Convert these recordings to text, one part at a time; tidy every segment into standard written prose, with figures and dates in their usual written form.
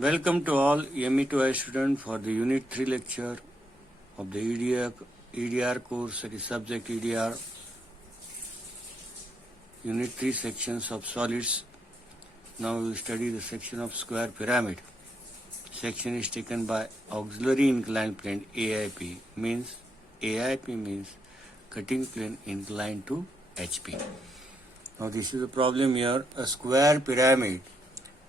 Welcome to all ME2I students for the Unit 3 lecture of the EDR course, that is subject EDR, Unit 3 sections of solids. Now we will study the section of square pyramid. Section is taken by auxiliary inclined plane AIP means cutting plane inclined to HP. Now this is a problem here. A square pyramid,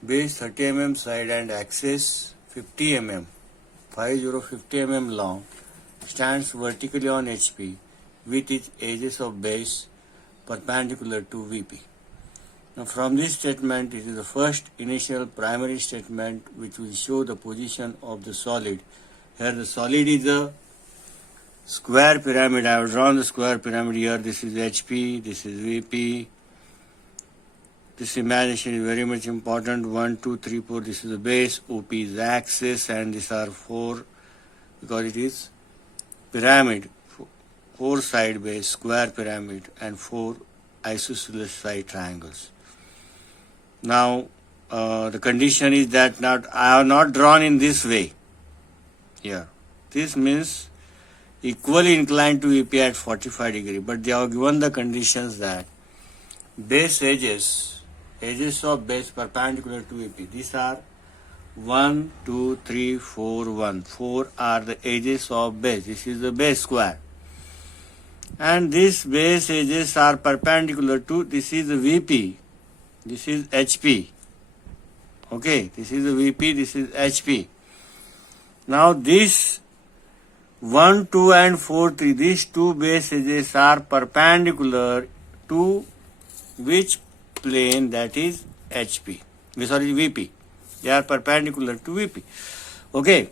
base 30 mm side and axis 50 mm, 50 mm long, stands vertically on HP with its edges of base perpendicular to VP. Now from this statement, it is the first initial primary statement which will show the position of the solid. Here the solid is a square pyramid. I have drawn the square pyramid here. This is HP, this is VP. This imagination is very much important. 1, 2, 3, 4. This is the base. OP is the axis, and these are 4 because it is pyramid. 4 side base, square pyramid, and 4 isosceles side triangles. Now, the condition is that I have not drawn in this way. Here, this means equally inclined to VP at 45 degree. But they have given the conditions that base edges of base perpendicular to VP. These are 1, 2, 3, 4, 1. 4 are the edges of base. This is the base square. And these base edges are perpendicular to, this is the VP. This is HP. Okay, this is the VP, this is HP. Now this 1, 2 and 4, 3, these two base edges are perpendicular to which plane? That is HP. VP. They are perpendicular to VP. Okay.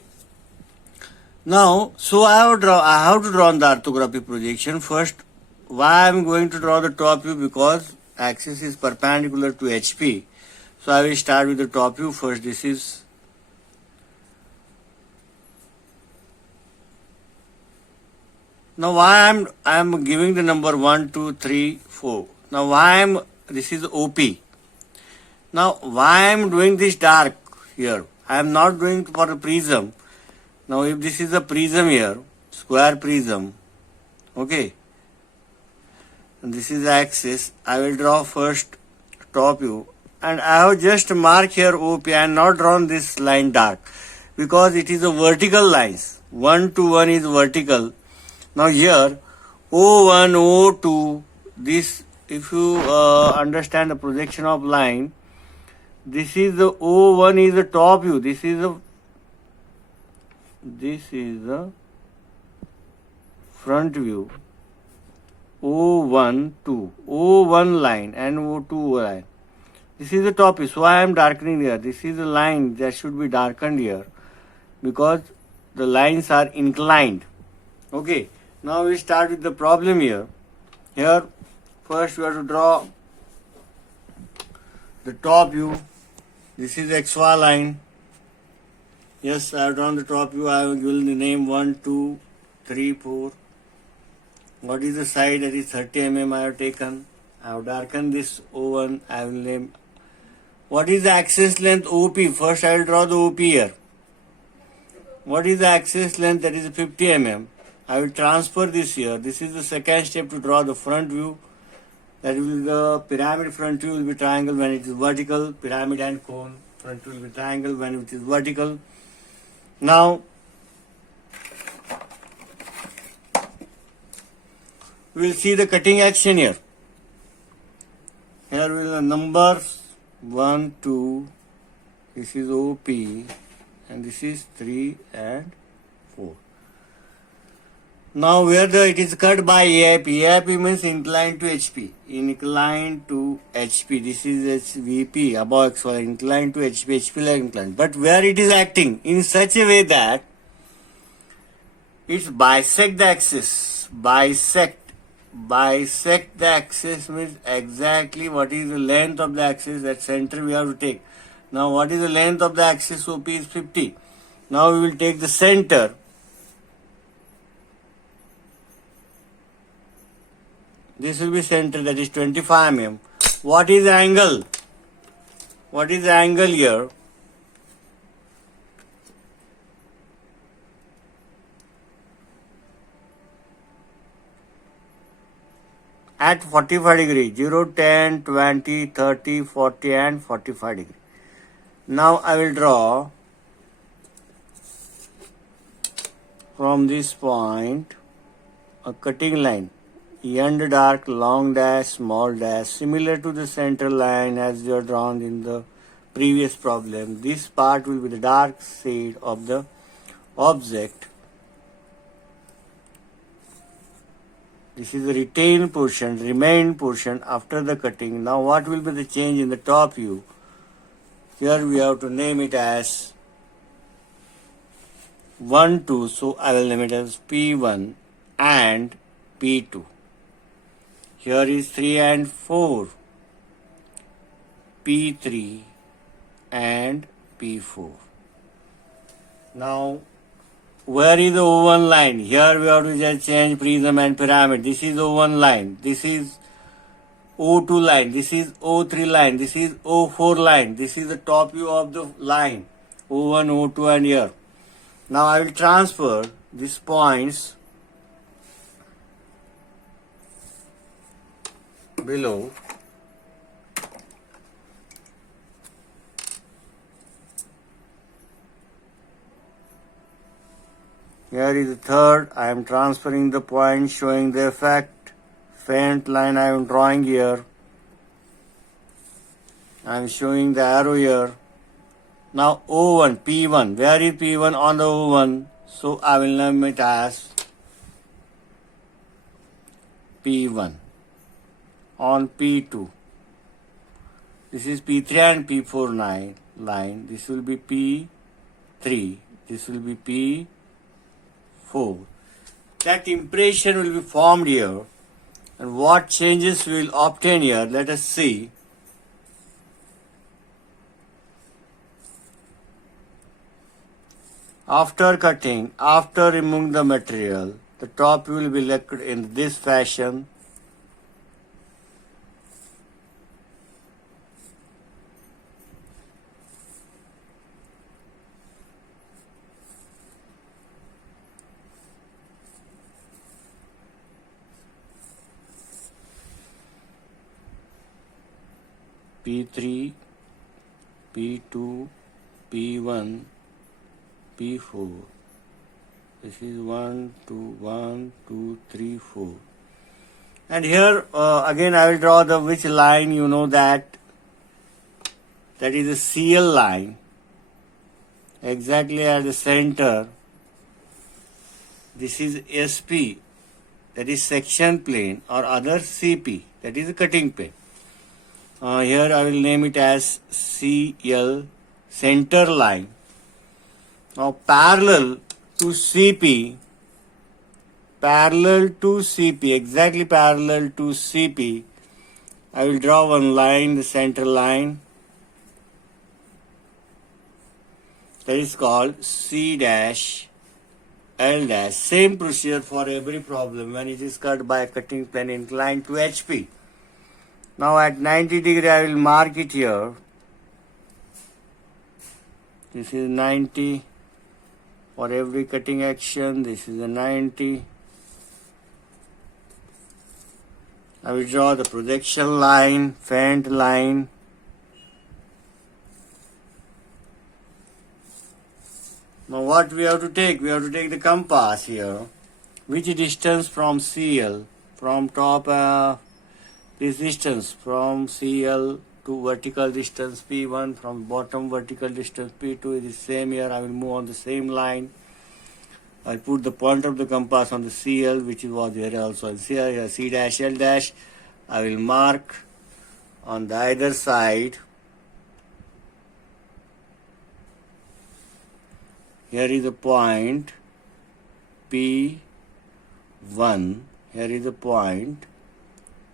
Now, so I have to draw the orthographic projection. First, why I am going to draw the top view? Because axis is perpendicular to HP. So I will start with the top view first. This is now why I am giving the number 1, 2, 3, 4. Now this is OP. Now why I am doing this dark here? I am not doing for a prism. Now if this is a prism here, square prism, okay, and this is the axis, I will draw first top view, and I have just marked here OP and not drawn this line dark because it is a vertical lines. 1 to 1 is vertical. Now here O1, O2, this, if you understand the projection of line, this is the O1 is the top view. This is the front view. O1, 2, O1 line and O2 line. This is the top view. So I am darkening here. This is the line that should be darkened here because the lines are inclined. Okay. Now we start with the problem here. Here, first we have to draw the top view. This is XY line. Yes, I have drawn the top view. I will give the name 1, 2, 3, 4. What is the side? That is 30 mm I have taken. I have darkened this O1. I will name. What is the axis length? OP. First I will draw the OP here. What is the axis length? That is 50 mm. I will transfer this here. This is the second step to draw the front view. That will be the pyramid front view will be triangle when it is vertical. Pyramid and cone front view will be triangle when it is vertical. Now, we will see the cutting action here. Here will the numbers 1, 2. This is OP and this is 3 and 4. Now where it is cut by AIP. AIP means inclined to HP. Inclined to HP. This is VP above XY. Inclined to HP. HP like inclined. But where it is acting? In such a way that it's bisect the axis. Bisect the axis means exactly what is the length of the axis. That center we have to take. Now what is the length of the axis? OP is 50. Now we will take the center. This will be center, that is 25 mm. What is the angle? What is the angle here? at 45 degree, 0, 10, 20, 30, 40 and 45 degree. Now I will draw from this point a cutting line, end dark, long dash, small dash, similar to the center line as you are drawn in the previous problem. This part will be the dark shade of the object. This is the retained portion, remained portion after the cutting. Now what will be the change in the top view? Here we have to name it as 1, 2. So I will name it as P1 and P2. Here is 3 and 4. P3 and P4. Now where is the O1 line? Here we have to just change prism and pyramid. This is O1 line. This is O2 line. This is O3 line. This is O4 line. This is the top view of the line. O1, O2 and here. Now I will transfer these points below. Here is the third. I am transferring the point showing the effect. Faint line I am drawing here. I am showing the arrow here. Now O1, P1. Where is P1 on the O1? So I will name it as P1. On P2. This is P3 and P4 line. This will be P3. This will be P4. That impression will be formed here. And what changes we will obtain here? Let us see. After cutting, after removing the material, the top will be left in this fashion. P3, P2, P1, P4. This is 1, 2, 1, 2, 3, 4. And here again I will draw the which line, you know that is the CL line. Exactly at the center. This is SP, that is section plane, or other CP, that is the cutting plane. Here I will name it as CL, center line. Now parallel to CP, exactly parallel to CP, I will draw one line, the center line, that is called C dash L dash. Same procedure for every problem when it is cut by a cutting plane inclined to HP. Now at 90 degree I will mark it here. This is 90 for every cutting action. This is a 90. I will draw the projection line, faint line. Now what we have to take? We have to take the compass here. Which distance from CL, from top this distance from CL to vertical distance P1, from bottom vertical distance P2 is the same here. I will move on the same line. I put the point of the compass on the CL, which was here also. And here C dash L dash. I will mark on the either side. Here is the point P1. Here is the point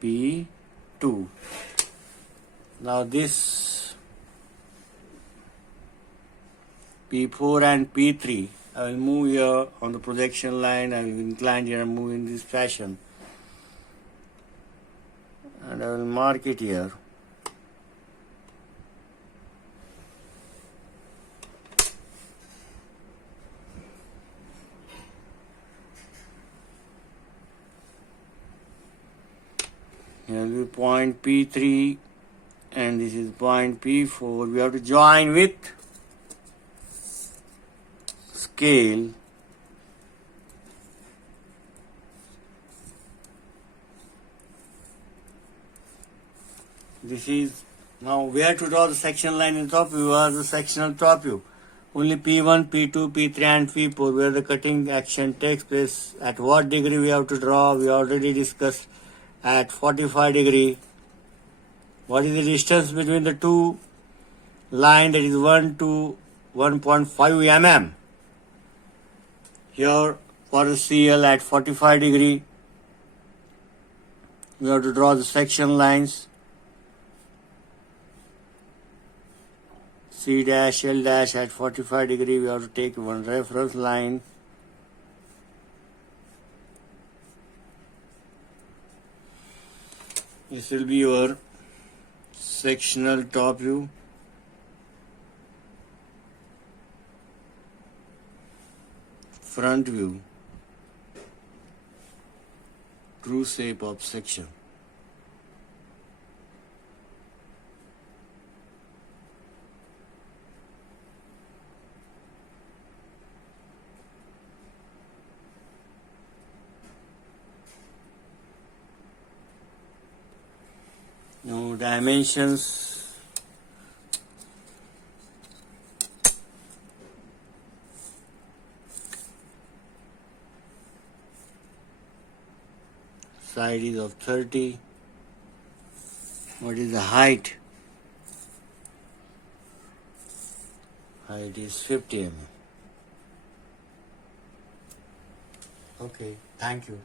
P2. Now this P4 and P3, I will move here on the projection line. I will incline here and move in this fashion. And I will mark it here. will be point P3 and this is point P4. We have to join with scale this is now where to draw the section line in top view or the sectional top view. Only P1, P2, P3 and P4 where the cutting action takes place. At what degree we have to draw? We already discussed at 45 degree. What is the distance between the two line? That is 1 to 1.5 mm. Here for the CL at 45 degree we have to draw the section lines. C dash, L dash at 45 degree we have to take one reference line. This will be your sectional top view. Front view. True shape of section. Now dimensions. Side is of 30. What is the height? Height is 50 mm. Okay, thank you.